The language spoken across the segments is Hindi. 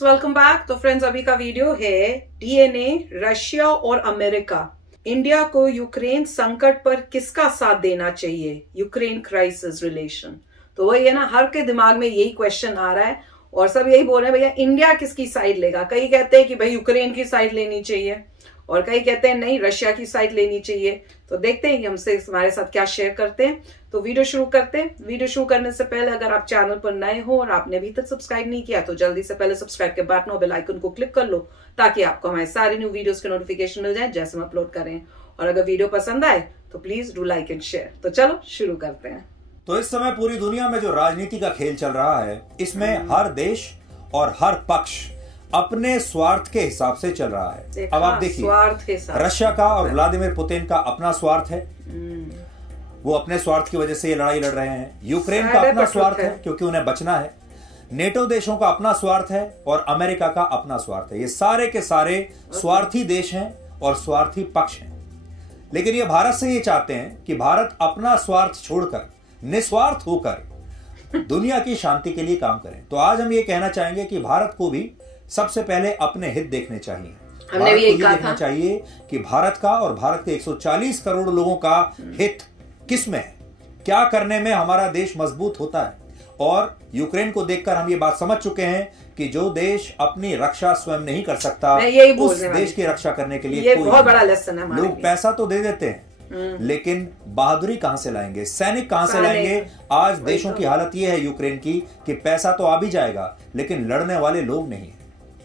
Friends, welcome back. तो फ्रेंड्स, अभी का वीडियो है डीएनए रशिया और अमेरिका। इंडिया को यूक्रेन संकट पर किसका साथ देना चाहिए, यूक्रेन क्राइसिस रिलेशन। तो वही है ना, हर के दिमाग में यही क्वेश्चन आ रहा है और सब यही बोल रहे हैं भैया इंडिया किसकी साइड लेगा। कई कहते हैं कि भाई यूक्रेन की साइड लेनी चाहिए और कई कहते हैं नहीं रशिया की साइड लेनी चाहिए। तो देखते हैं कि हमसे हमारे साथ क्या शेयर करते हैं। तो वीडियो शुरू करते हैं। वीडियो शुरू करने से पहले अगर आप चैनल पर नए हो और आपने अभी तक सब्सक्राइब नहीं किया तो जल्दी से पहले सब्सक्राइब के बटन और बेल आइकन को क्लिक कर लो ताकि आपको हमारे सारे न्यू वीडियोस के नोटिफिकेशन मिल जाए जैसे हम अपलोड करें। और अगर वीडियो पसंद आए तो please do like and share. तो चलो शुरू करते हैं। तो इस समय पूरी दुनिया में जो राजनीति का खेल चल रहा है, इसमें हर देश और हर पक्ष अपने स्वार्थ के हिसाब से चल रहा है। अब आप देखिए, रशिया का और व्लादिमीर पुतिन का अपना स्वार्थ है, वो अपने स्वार्थ की वजह से ये लड़ाई लड़ रहे हैं। यूक्रेन का अपना स्वार्थ है क्योंकि उन्हें बचना है। नेटो देशों का अपना स्वार्थ है और अमेरिका का अपना स्वार्थ है। ये सारे के सारे स्वार्थी देश हैं और स्वार्थी पक्ष हैं। लेकिन ये भारत से ये चाहते हैं कि भारत अपना स्वार्थ छोड़कर निस्वार्थ होकर दुनिया की शांति के लिए काम करें। तो आज हम ये कहना चाहेंगे कि भारत को भी सबसे पहले अपने हित देखने चाहिए। हमने भी यही कहा देखना चाहिए कि भारत का और भारत के 140 करोड़ लोगों का हित किस में है, क्या करने में हमारा देश मजबूत होता है। और यूक्रेन को देखकर हम ये बात समझ चुके हैं कि जो देश अपनी रक्षा स्वयं नहीं कर सकता, उस देश की रक्षा करने के लिए कोई बहुत बड़ा लेसन है। लोग पैसा तो दे देते हैं लेकिन बहादुरी कहां से लाएंगे, सैनिक कहां से लाएंगे। आज देशों की हालत यह है यूक्रेन की कि पैसा तो आ भी जाएगा लेकिन लड़ने वाले लोग नहीं है।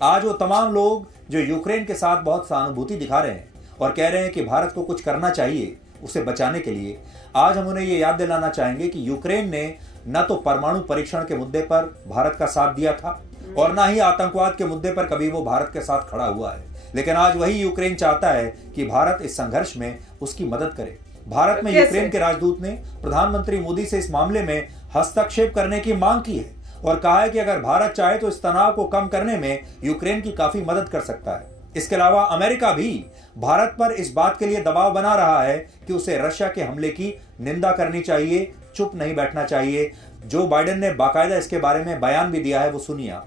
आज वो तमाम लोग जो यूक्रेन के साथ बहुत सहानुभूति दिखा रहे हैं और कह रहे हैं कि भारत को कुछ करना चाहिए उसे बचाने के लिए, आज हम उन्हें ये याद दिलाना चाहेंगे कि यूक्रेन ने न तो परमाणु परीक्षण के मुद्दे पर भारत का साथ दिया था और न ही आतंकवाद के मुद्दे पर कभी वो भारत के साथ खड़ा हुआ है। लेकिन आज वही यूक्रेन चाहता है कि भारत इस संघर्ष में उसकी मदद करे। भारत में यूक्रेन के राजदूत ने प्रधानमंत्री मोदी से इस मामले में हस्तक्षेप करने की मांग की है और कहा है कि अगर भारत चाहे तो इस तनाव को कम करने में यूक्रेन की काफी मदद कर सकता है। इसके अलावा अमेरिका भी भारत पर इस बात के लिए दबाव बना रहा है कि उसे रशिया के हमले की निंदा करनी चाहिए, चुप नहीं बैठना चाहिए। जो बाइडेन ने बाकायदा इसके बारे में बयान भी दिया है, वो सुनिए आप।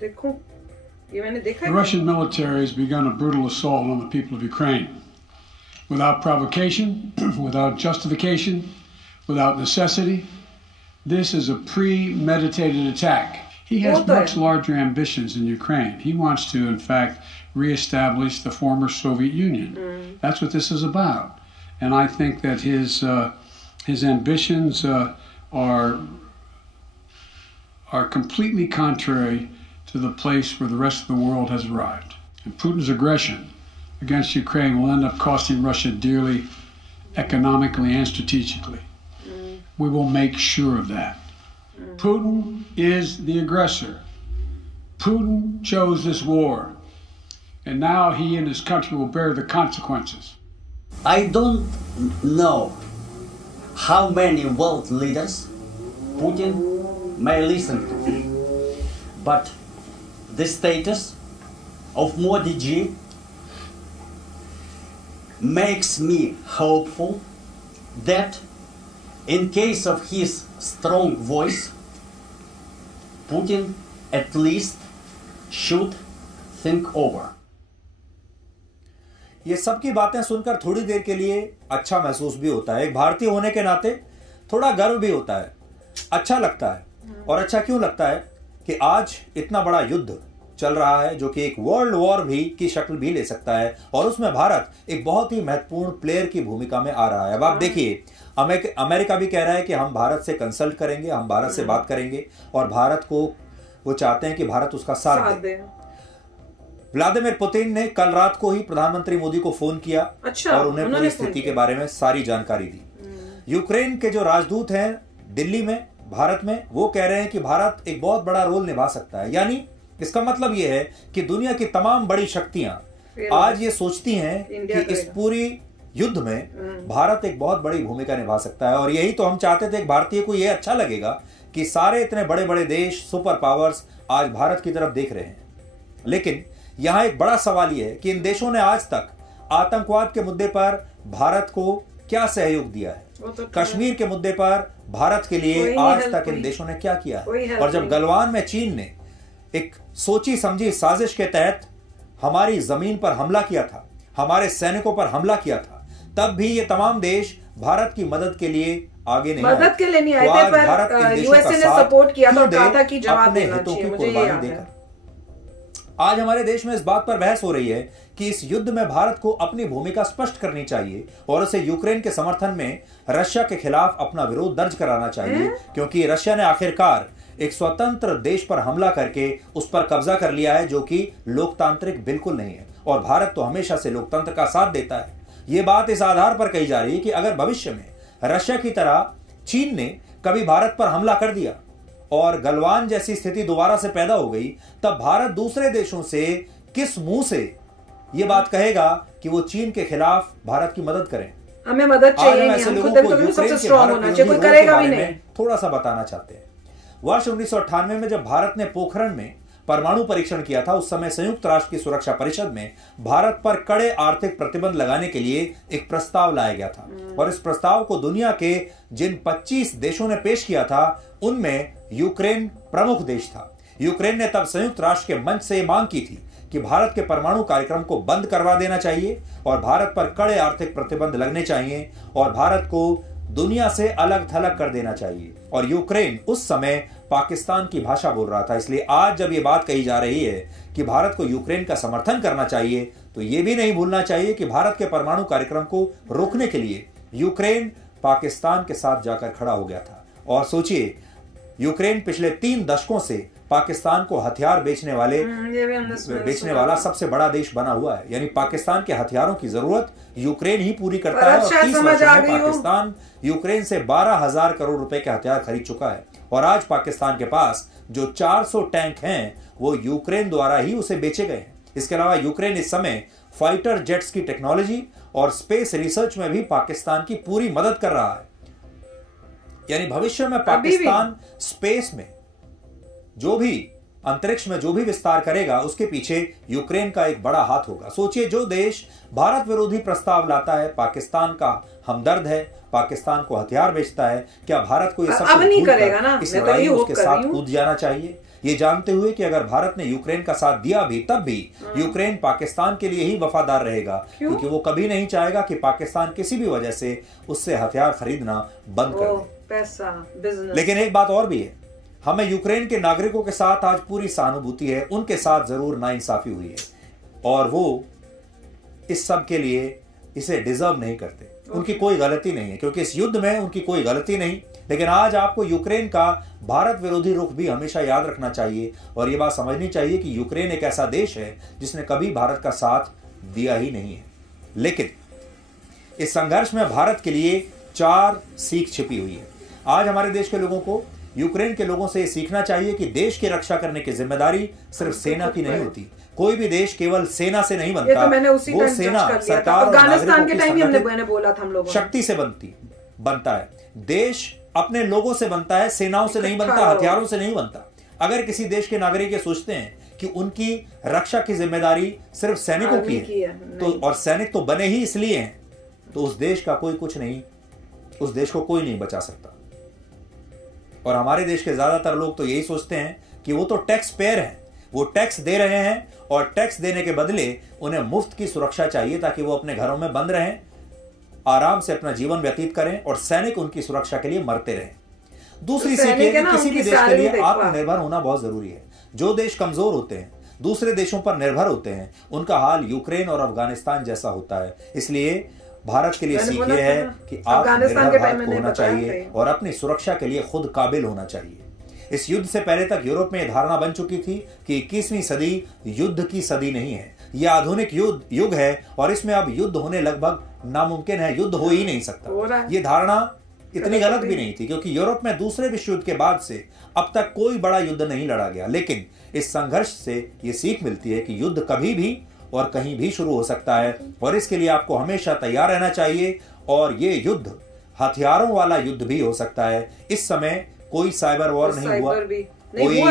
देखो, ये मैंने देखा है। The Russian military has begun a brutal assault on the people of Ukraine without provocation, without justification, without necessity. This is a premeditated attack. He has much larger ambitions in Ukraine. He wants to, in fact, reestablish the former Soviet Union. That's what this is about. And I think that his ambitions are completely contrary to the place where the rest of the world has arrived. And Putin's aggression against Ukraine will end up costing Russia dearly, economically and strategically. We will make sure of that. Putin is the aggressor. Putin chose this war. And now he and his country will bear the consequences. I don't know how many world leaders Putin may listen to. But the status of Modi ji makes me hopeful that in case of his strong voice, Putin at least should think over. ये सब की बातें सुनकर थोड़ी देर के लिए अच्छा महसूस भी होता है। एक भारतीय होने के नाते थोड़ा गर्व भी होता है, अच्छा लगता है। और अच्छा क्यों लगता है कि आज इतना बड़ा युद्ध चल रहा है जो कि एक वर्ल्ड वॉर भी की शक्ल भी ले सकता है और उसमें भारत एक बहुत ही महत्वपूर्ण प्लेयर की भूमिका में आ रहा है। अब आप देखिए, अमेरिका भी कह रहा है कि हम भारत से कंसल्ट करेंगे, हम भारत से बात करेंगे और भारत को वो चाहते हैं कि भारत उसका साथ दे। व्लादिमीर पुतिन ने कल रात को ही प्रधानमंत्री मोदी को फोन किया और उन्हें पूरी स्थिति के बारे में सारी जानकारी दी। यूक्रेन के जो राजदूत हैं दिल्ली में, भारत में, वो कह रहे हैं कि भारत एक बहुत बड़ा रोल निभा सकता है। यानी इसका मतलब यह है कि दुनिया की तमाम बड़ी शक्तियां आज ये सोचती हैं कि इस पूरी युद्ध में भारत एक बहुत बड़ी भूमिका निभा सकता है। और यही तो हम चाहते थे। एक भारतीय को यह अच्छा लगेगा कि सारे इतने बड़े बड़े देश, सुपर पावर्स आज भारत की तरफ देख रहे हैं। लेकिन यहां एक बड़ा सवाल यह है कि इन देशों ने आज तक आतंकवाद के मुद्दे पर भारत को क्या सहयोग दिया है। कश्मीर के मुद्दे पर भारत के लिए आज तक इन देशों ने क्या किया है। और जब गलवान में चीन ने एक सोची समझी साजिश के तहत हमारी जमीन पर हमला किया था, हमारे सैनिकों पर हमला किया था, तब भी ये तमाम देश भारत की मदद के लिए आगे नहीं मदद के लिए नहीं आए थे, पर यूएसए ने सपोर्ट किया था और कहा था कि जवाब देना चाहिए, मुझे ये याद है। आज हमारे देश में इस बात पर बहस हो रही है कि इस युद्ध में भारत को अपनी भूमिका स्पष्ट करनी चाहिए और उसे यूक्रेन के समर्थन में रशिया के खिलाफ अपना विरोध दर्ज कराना चाहिए, क्योंकि रशिया ने आखिरकार एक स्वतंत्र देश पर हमला करके उस पर कब्जा कर लिया है, जो कि लोकतांत्रिक बिल्कुल नहीं है। और भारत तो हमेशा से लोकतंत्र का साथ देता है। यह बात इस आधार पर कही जा रही है कि अगर भविष्य में रशिया की तरह चीन ने कभी भारत पर हमला कर दिया और गलवान जैसी स्थिति दोबारा से पैदा हो गई, तब भारत दूसरे देशों से किस मुंह से यह बात कहेगा कि वो चीन के खिलाफ भारत की मदद करें। हमें मदद चाहिए, हम खुद सबसे स्ट्रांग होना चाहिए, कोई करेगा भी नहीं। थोड़ा सा बताना चाहते हैं। वर्ष 1998 में जब भारत ने पोखरण में परमाणु परीक्षण किया था, उस समय संयुक्त राष्ट्र की सुरक्षा परिषद में भारत पर कड़े आर्थिक प्रतिबंध लगाने के लिए एक प्रस्ताव लाया गया था। और इस प्रस्ताव को दुनिया के जिन 25 देशों ने पेश किया था, उनमें यूक्रेन प्रमुख देश था। यूक्रेन ने तब संयुक्त राष्ट्र के मंच से मांग की थी कि भारत के परमाणु कार्यक्रम को बंद करवा देना चाहिए और भारत पर कड़े आर्थिक प्रतिबंध लगने चाहिए और भारत को दुनिया से अलग थलग कर देना चाहिए। और यूक्रेन उस समय पाकिस्तान की भाषा बोल रहा था। इसलिए आज जब यह बात कही जा रही है कि भारत को यूक्रेन का समर्थन करना चाहिए, तो यह भी नहीं भूलना चाहिए कि भारत के परमाणु कार्यक्रम को रोकने के लिए यूक्रेन पाकिस्तान के साथ जाकर खड़ा हो गया था। और सोचिए, यूक्रेन पिछले 3 दशकों से पाकिस्तान को हथियार बेचने वाला सबसे बड़ा देश बना हुआ है। यानी पाकिस्तान के हथियारों की जरूरत यूक्रेन ही पूरी करता है। और 30 वर्षों में पाकिस्तान यूक्रेन से 12,000 करोड़ रुपए के हथियार खरीद चुका है। और आज पाकिस्तान के पास जो 400 टैंक हैं, वो यूक्रेन द्वारा ही उसे बेचे गए हैं। इसके अलावा यूक्रेन इस समय फाइटर जेट्स की टेक्नोलॉजी और स्पेस रिसर्च में भी पाकिस्तान की पूरी मदद कर रहा है। यानी भविष्य में पाकिस्तान स्पेस में जो भी अंतरिक्ष में जो भी विस्तार करेगा, उसके पीछे यूक्रेन का एक बड़ा हाथ होगा। सोचिए, जो देश भारत विरोधी प्रस्ताव लाता है, पाकिस्तान का हमदर्द है, पाकिस्तान को हथियार बेचता है, क्या भारत को यह सब नहीं करेगा ना? इस लड़ाई में उसके साथ कूद जाना चाहिए, ये जानते हुए कि अगर भारत ने यूक्रेन का साथ दिया भी, तब भी यूक्रेन पाकिस्तान के लिए ही वफादार रहेगा, क्योंकि वो कभी नहीं चाहेगा कि पाकिस्तान किसी भी वजह से उससे हथियार खरीदना बंद कर दे। पैसा, बिजनेस। लेकिन एक बात और भी है, हमें यूक्रेन के नागरिकों के साथ आज पूरी सहानुभूति है। उनके साथ जरूर नाइंसाफी हुई है और वो इस सब के लिए इसे डिजर्व नहीं करते। उनकी कोई गलती नहीं है, क्योंकि इस युद्ध में उनकी कोई गलती नहीं। लेकिन आज आपको यूक्रेन का भारत विरोधी रुख भी हमेशा याद रखना चाहिए और यह बात समझनी चाहिए कि यूक्रेन एक ऐसा देश है जिसने कभी भारत का साथ दिया ही नहीं है। लेकिन इस संघर्ष में भारत के लिए 4 सीख छिपी हुई है। आज हमारे देश के लोगों को यूक्रेन के लोगों से यह सीखना चाहिए कि देश की रक्षा करने की जिम्मेदारी सिर्फ सेना की नहीं होती। कोई भी देश केवल सेना से नहीं बनता, वो सेना, सरकार, अफगानिस्तान के टाइम हमने बोला था हम लोगों, शक्ति से बनता है। देश अपने लोगों से बनता है, सेनाओं से नहीं बनता, हथियारों से नहीं बनता। अगर किसी देश के नागरिक ये सोचते हैं कि उनकी रक्षा की जिम्मेदारी सिर्फ सैनिकों की है, तो और सैनिक तो बने ही इसलिए हैं, तो उस देश का कोई कुछ नहीं, उस देश को कोई नहीं बचा सकता। और हमारे देश के ज्यादातर लोग तो यही सोचते हैं कि वो तो टैक्स पेयर हैं, वो टैक्स दे रहे हैं और टैक्स देने के बदले उन्हें मुफ्त की सुरक्षा चाहिए ताकि वो अपने घरों में बंद रहें, आराम से अपना जीवन व्यतीत करें और सैनिक उनकी सुरक्षा के लिए मरते रहें। दूसरी सीख है कि किसी भी देश के लिए आत्मनिर्भर होना बहुत जरूरी है। जो देश कमजोर होते हैं, दूसरे देशों पर निर्भर होते हैं, उनका हाल यूक्रेन और अफगानिस्तान जैसा होता है। इसलिए भारत के लिए सीख ये है कि आत्मनिर्भर भारत को होना चाहिए और अपनी सुरक्षा के लिए खुद काबिल होना चाहिए। इस युद्ध से पहले तक यूरोप में यह धारणा बन चुकी थी कि 21वीं सदी युद्ध की सदी नहीं है, यह आधुनिक युग है और इसमें अब युद्ध होने लगभग नामुमकिन है, युद्ध हो ही नहीं सकता। यह धारणा इतनी गलत भी नहीं थी, क्योंकि यूरोप में दूसरे विश्व युद्ध के बाद से अब तक कोई बड़ा युद्ध नहीं लड़ा गया। लेकिन इस संघर्ष से यह सीख मिलती है कि युद्ध कभी भी और कहीं भी शुरू हो सकता है और इसके लिए आपको हमेशा तैयार रहना चाहिए। और ये युद्ध हथियारों वाला युद्ध भी हो सकता है। इस समय कोई साइबर वॉर नहीं हुआ, कोई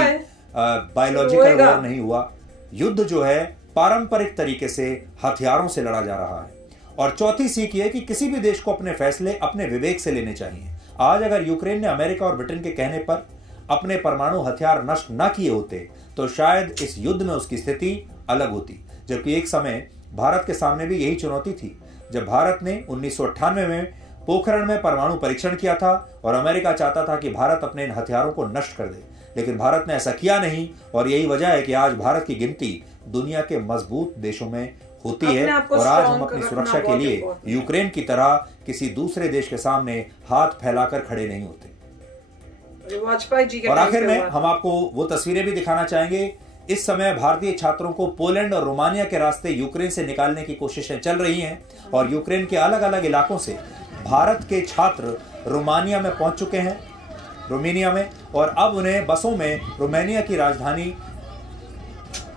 बायोलॉजिकल वॉर नहीं हुआ। युद्ध जो है पारंपरिक तरीके से हथियारों से लड़ा जा रहा है। और चौथी सीख ये है कि किसी भी देश को अपने फैसले अपने विवेक से लेने चाहिए। आज अगर यूक्रेन ने अमेरिका और ब्रिटेन के कहने पर अपने परमाणु हथियार नष्ट न किए होते तो शायद इस युद्ध में उसकी स्थिति अलग होती। जबकि एक समय भारत के सामने भी यही चुनौती थी जब भारत ने 1998 में पोखरण में परमाणु परीक्षण किया था और अमेरिका चाहता था कि भारत अपने इन हथियारों को नष्ट कर दे, लेकिन भारत ने ऐसा किया नहीं और यही वजह है कि आज भारत की गिनती दुनिया के मजबूत देशों में होती है और आज हम अपनी सुरक्षा के लिए यूक्रेन की तरह किसी दूसरे देश के सामने हाथ फैलाकर खड़े नहीं होते। वाजपेयी जी के और आखिर में हम आपको वो तस्वीरें भी दिखाना चाहेंगे। इस समय भारतीय छात्रों को पोलैंड और रोमानिया के रास्ते यूक्रेन से निकालने की कोशिशें चल रही हैं और यूक्रेन के अलग अलग इलाकों से भारत के छात्र रोमानिया में पहुंच चुके हैं, और अब उन्हें बसों में रोमानिया की राजधानी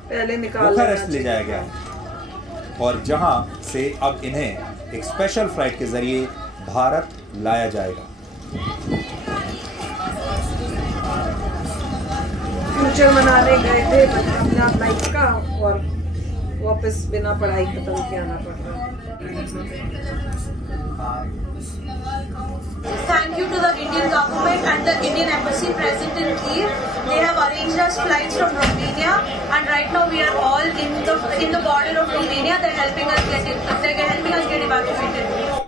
बुखारेस्ट ले जाया गया है और जहां से अब इन्हें एक स्पेशल फ्लाइट के जरिए भारत लाया जाएगा। फ्यूचर मनाने गए थे अपना लाइफ का और वापस बिना पढ़ाई खत्म किया आना पड़ रहा है। Thank you to the Indian government and the Indian embassy present in Kyiv. They have arranged us flights from Romania, and right now we are all in the border of Romania. They're helping us get evacuated.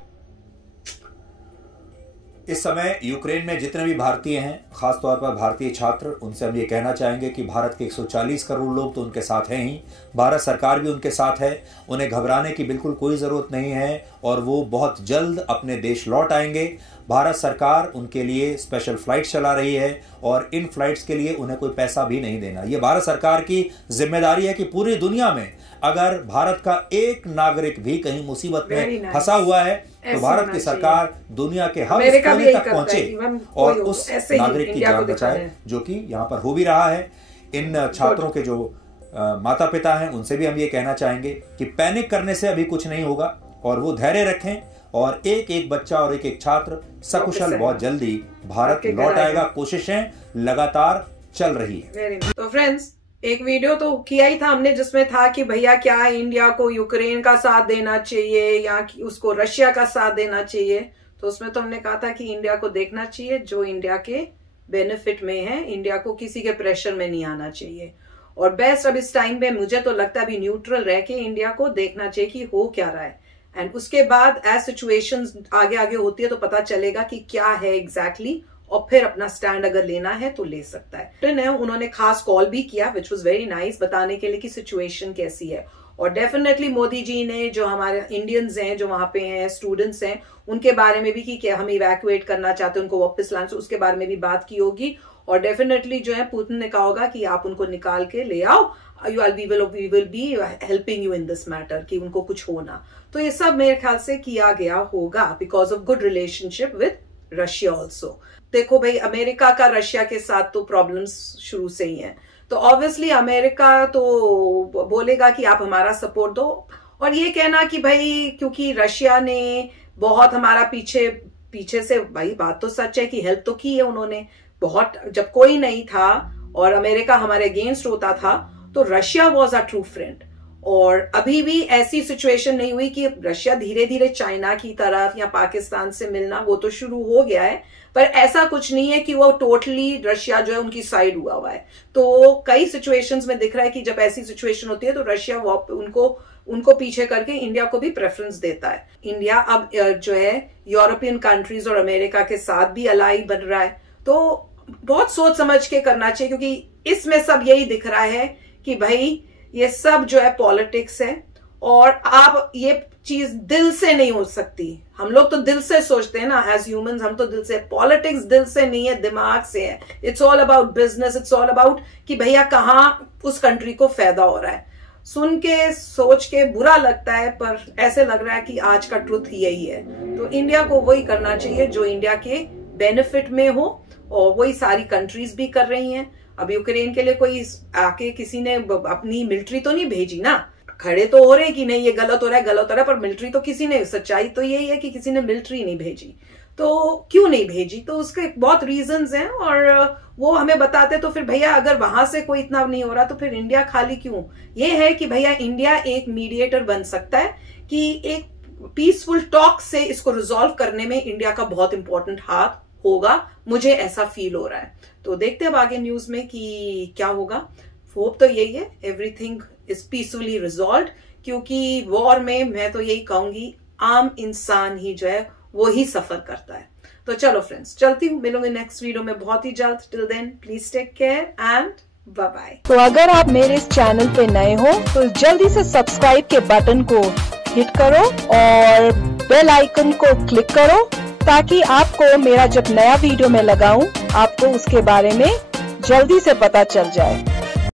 इस समय यूक्रेन में जितने भी भारतीय हैं, खासतौर पर भारतीय छात्र, उनसे हम ये कहना चाहेंगे कि भारत के 140 करोड़ लोग तो उनके साथ हैं ही, भारत सरकार भी उनके साथ है। उन्हें घबराने की बिल्कुल कोई ज़रूरत नहीं है और वो बहुत जल्द अपने देश लौट आएंगे। भारत सरकार उनके लिए स्पेशल फ्लाइट चला रही है और इन फ्लाइट्स के लिए उन्हें कोई पैसा भी नहीं देना। ये भारत सरकार की जिम्मेदारी है कि पूरी दुनिया में अगर भारत का एक नागरिक भी कहीं मुसीबत में फंसा हुआ है तो भारत की सरकार दुनिया के हर कोने तक पहुंचे और उस नागरिक की जान बचाए, जो कि यहाँ पर हो भी रहा है। इन छात्रों के जो माता पिता हैं उनसे भी हम ये कहना चाहेंगे कि पैनिक करने से अभी कुछ नहीं होगा और वो धैर्य रखें और एक एक बच्चा और एक एक छात्र सकुशल बहुत जल्दी भारत लौट आएगा। कोशिशें लगातार चल रही है। तो फ्रेंड्स, एक वीडियो तो किया ही था हमने जिसमें था कि भैया क्या इंडिया को यूक्रेन का साथ देना चाहिए या कि उसको रशिया का साथ देना चाहिए। तो उसमें तो हमने कहा था कि इंडिया को देखना चाहिए जो इंडिया के बेनिफिट में है, इंडिया को किसी के प्रेशर में नहीं आना चाहिए। और बेस्ट अब इस टाइम पे मुझे तो लगता है अभी न्यूट्रल रह के इंडिया को देखना चाहिए कि हो क्या रहा है, एंड उसके बाद एज सिचुएशंस आगे आगे होती है तो पता चलेगा कि क्या है एग्जैक्टली और फिर अपना स्टैंड अगर लेना है तो ले सकता है। उन्होंने खास कॉल भी किया विच वाज वेरी नाइस, बताने के लिए कि सिचुएशन कैसी है। और डेफिनेटली मोदी जी ने जो हमारे इंडियंस हैं जो वहां पे हैं, स्टूडेंट्स हैं, उनके बारे में भी कि क्या हम इवैक्यूएट करना चाहते हैं, उनको वापस लाने, उसके बारे में भी बात की होगी। और डेफिनेटली जो है पुतिन ने कहा होगा कि आप उनको निकाल के ले आओ, we will be helping you in this matter, कि उनको कुछ होना। तो ये सब मेरे ख्याल से किया गया होगा because of good relationship with Russia also. देखो भाई, अमेरिका का रशिया के साथ तो प्रॉब्लम्स शुरू से ही हैं, तो ऑब्वियसली अमेरिका तो बोलेगा कि आप हमारा सपोर्ट दो। और ये कहना कि भाई क्योंकि रशिया ने बहुत हमारा पीछे से, भाई बात तो सच है कि हेल्प तो की है उन्होंने बहुत। जब कोई नहीं था और अमेरिका हमारे अगेंस्ट होता था तो Russia was a true friend. और अभी भी ऐसी सिचुएशन नहीं हुई कि रशिया धीरे धीरे चाइना की तरफ या पाकिस्तान से मिलना, वो तो शुरू हो गया है, पर ऐसा कुछ नहीं है कि वो टोटली रशिया जो है उनकी साइड हुआ है। तो कई सिचुएशंस में दिख रहा है कि जब ऐसी सिचुएशन होती है तो रशिया उनको पीछे करके इंडिया को भी प्रेफरेंस देता है। इंडिया अब जो है यूरोपियन कंट्रीज और अमेरिका के साथ भी अलाई बन रहा है, तो बहुत सोच समझ के करना चाहिए, क्योंकि इसमें सब यही दिख रहा है कि भाई ये सब जो है पॉलिटिक्स है और आप ये चीज दिल से नहीं हो सकती। हम लोग तो दिल से सोचते हैं ना एज ह्यूमंस, हम तो दिल से, पॉलिटिक्स दिल से नहीं है, दिमाग से है। It's all about business, it's all about कि भैया कहाँ उस कंट्री को फायदा हो रहा है। सुन के सोच के बुरा लगता है, पर ऐसे लग रहा है कि आज का ट्रुथ यही है। तो इंडिया को वही करना चाहिए जो इंडिया के बेनिफिट में हो, और वही सारी कंट्रीज भी कर रही हैं। अब यूक्रेन के लिए कोई आके किसी ने अपनी मिलिट्री तो नहीं भेजी ना, खड़े तो हो रहे कि नहीं ये गलत हो रहा है, पर मिलिट्री तो किसी ने, सच्चाई तो यही है कि किसी ने मिलिट्री नहीं भेजी। तो क्यों नहीं भेजी, तो उसके बहुत रीजंस हैं और वो हमें बताते। तो फिर भैया अगर वहां से कोई इतना नहीं हो रहा तो फिर इंडिया खाली क्यों? ये है कि भैया इंडिया एक मीडिएटर बन सकता है कि एक पीसफुल टॉक से इसको रिजॉल्व करने में इंडिया का बहुत इंपॉर्टेंट हाथ होगा, मुझे ऐसा फील हो रहा है। तो देखते हैं अब आगे न्यूज में कि क्या होगा। होप तो यही है, एवरीथिंग इज पीसफुली रिजॉल्व, क्योंकि वॉर में मैं तो यही कहूंगी आम इंसान ही जो है वो ही सफर करता है। तो चलो फ्रेंड्स, चलती हूँ, मिलूंगी नेक्स्ट वीडियो में बहुत ही जल्द। Till then please take care and bye bye. तो अगर आप मेरे इस चैनल पे नए हो तो जल्दी से सब्सक्राइब के बटन को हिट करो और बेल आइकन को क्लिक करो, ताकि आपको मेरा जब नया वीडियो मैं लगाऊं आपको उसके बारे में जल्दी से पता चल जाए।